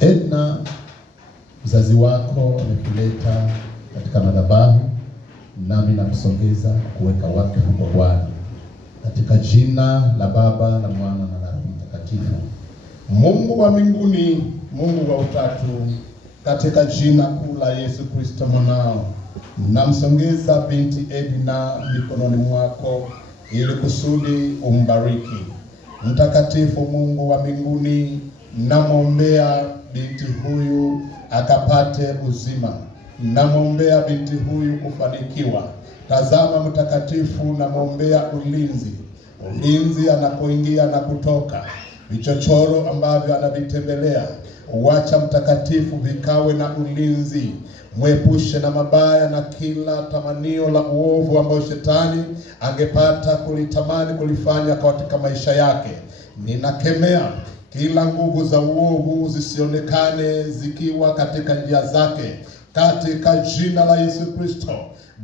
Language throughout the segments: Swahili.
Edna, mzazi wako amekuleta katika madhabahu, nami nakusogeza kuweka wakfu kwa Bwana katika jina la Baba na Mwana na Roho Mtakatifu. Mungu wa mbinguni, Mungu wa utatu, katika jina kuu la Yesu Kristo mwanao, namsongeza binti Edna mikononi mwako ili kusudi umbariki. Mtakatifu Mungu wa mbinguni, namwombea binti huyu akapate uzima. Namwombea binti huyu kufanikiwa. Tazama mtakatifu, namwombea ulinzi anapoingia na kutoka. Vichochoro ambavyo anavitembelea, uacha mtakatifu vikawe na ulinzi. Mwepushe na mabaya na kila tamanio la uovu ambayo shetani angepata kulitamani kulifanya katika maisha yake. Ninakemea kila nguvu za uovu zisionekane zikiwa katika njia zake, katika jina la Yesu Kristo.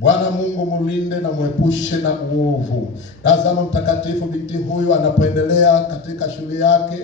Bwana Mungu, mulinde na mwepushe na uovu. Tazama mtakatifu, binti huyu anapoendelea katika shule yake,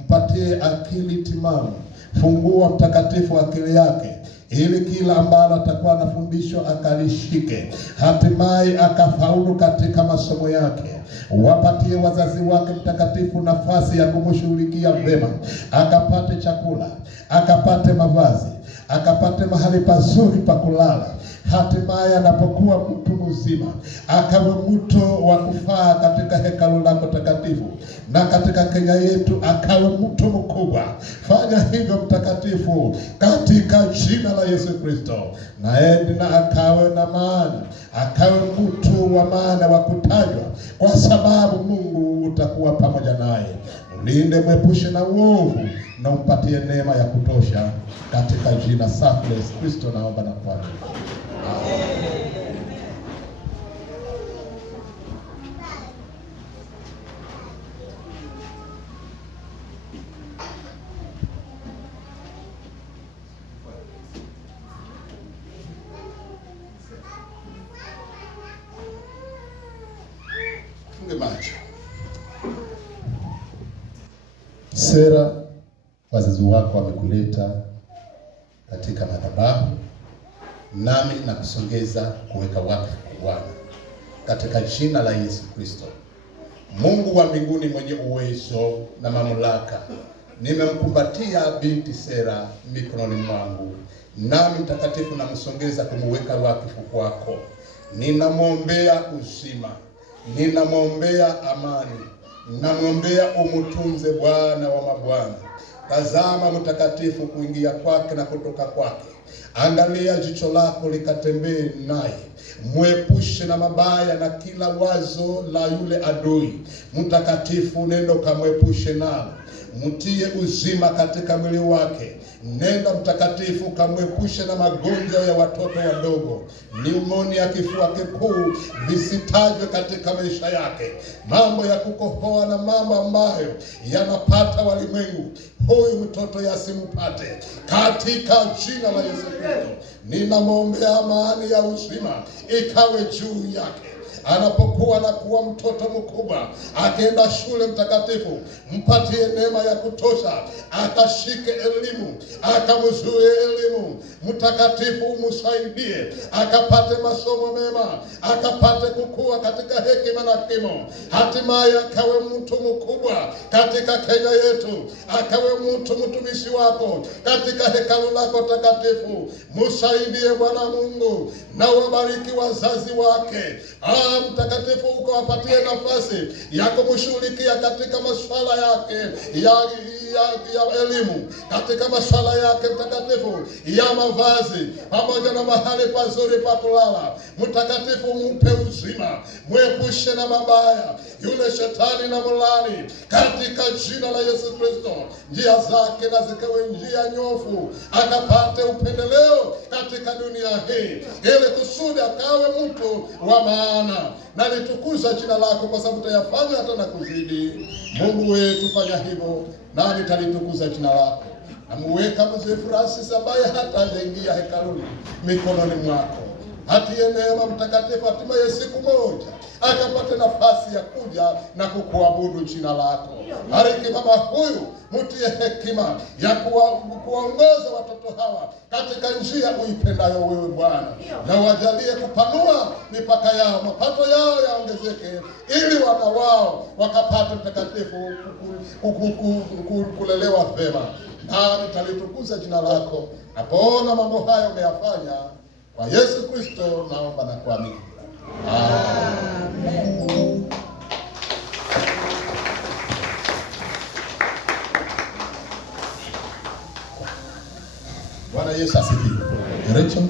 mpatie akili timamu. Fungua mtakatifu akili yake, ili kila ambalo atakuwa anafundishwa akalishike, hatimaye akafaulu katika masomo yake. Wapatie wazazi wake mtakatifu nafasi ya kumshughulikia vema, akapate chakula, akapate mavazi, akapate mahali pazuri pa kulala. Hatimaye anapokuwa mtu mzima, akawe mtu wa kufaa katika hekalu lako takatifu, na katika Kenya yetu akawe mtu mkubwa. Fanya hivyo mtakatifu, katika jina la Yesu Kristo. Na Edna akawe na maana, akawe mtu wa maana wa kutajwa, kwa sababu Mungu utakuwa pamoja naye. Mlinde, mwepushe na uovu, na umpatie neema ya kutosha, katika jina safi la Yesu Kristo naomba na kuamini. Funge macho. Sera, wazazi wako wamekuleta katika madhabahu, nami nakusongeza kuweka wakfu kwa Bwana katika jina la Yesu Kristo. Mungu wa mbinguni mwenye uwezo na mamlaka, nimemkumbatia binti Sera mikononi mwangu, nami mtakatifu namsongeza kumuweka wakfu kwako. Ninamwombea uzima, ninamwombea amani, ninamwombea umutunze Bwana wa mabwana. Tazama mtakatifu kuingia kwake na kutoka kwake. Angalia jicho lako likatembee naye. Mwepushe na mabaya na kila wazo la yule adui. Mtakatifu, nenda kamwepushe nalo. Mtie uzima katika mwili wake. Nenda mtakatifu kamwepushe na magonjwa ya watoto wadogo. Pneumonia, kifua kikuu visitajwe katika maisha yake. Mambo ya kukohoa na mambo ambayo yanapata walimwengu, huyu mtoto yasimupate katika jina la Yesu Kristo. Ninamwombea amani ya uzima ikawe juu yake. Anapokuwa na kuwa mtoto mkubwa, akienda shule mtakatifu, mpatie neema ya kutosha, akashike elimu, akamzuie elimu. Mtakatifu, umsaidie akapate masomo mema, akapate kukua katika hekima na kimo. Hatimaye akawe mtu mkubwa katika Kenya yetu, akawe mtu mtumishi wako katika hekalu lako takatifu. Msaidie Bwana Mungu, na wabariki wazazi wake. Mtakatifu, ukawapatie nafasi ya kumshughulikia katika masuala yake ya elimu, katika masuala yake mtakatifu ya mavazi, pamoja na mahali pazuri pa kulala. Mtakatifu, mpe uzima, mwepushe na mabaya yule shetani na mulani, katika jina la Yesu Kristo. Njia zake na zikawe njia nyofu, akapate upendeleo katika dunia hii, ili kusudi akawe mtu wa maana. Bwana, na litukuza jina lako, kwa sababu utayafanya hata na kuzidi. Mungu wetu, fanya hivyo, na nitalitukuza jina lako. Namuweka mzee Francis ambaye hata hajaingia hekaluni mikononi mwako. Hatie neema mtakatifu, hatimaye siku moja akapate nafasi ya kuja na kukuabudu jina lako. Bariki mama huyu, mtie hekima ya kuwaongoza watoto hawa katika njia uipendayo wewe Bwana, na wajalie kupanua mipaka yao, mapato yao yaongezeke, ili wana wao wakapate mtakatifu kulelewa vema. Na nitalitukuza jina lako napoona mambo hayo umeyafanya. Kwa Yesu Kristo naomba na kuamini. Amen. Bwana Yesu asifiwe. Rachel.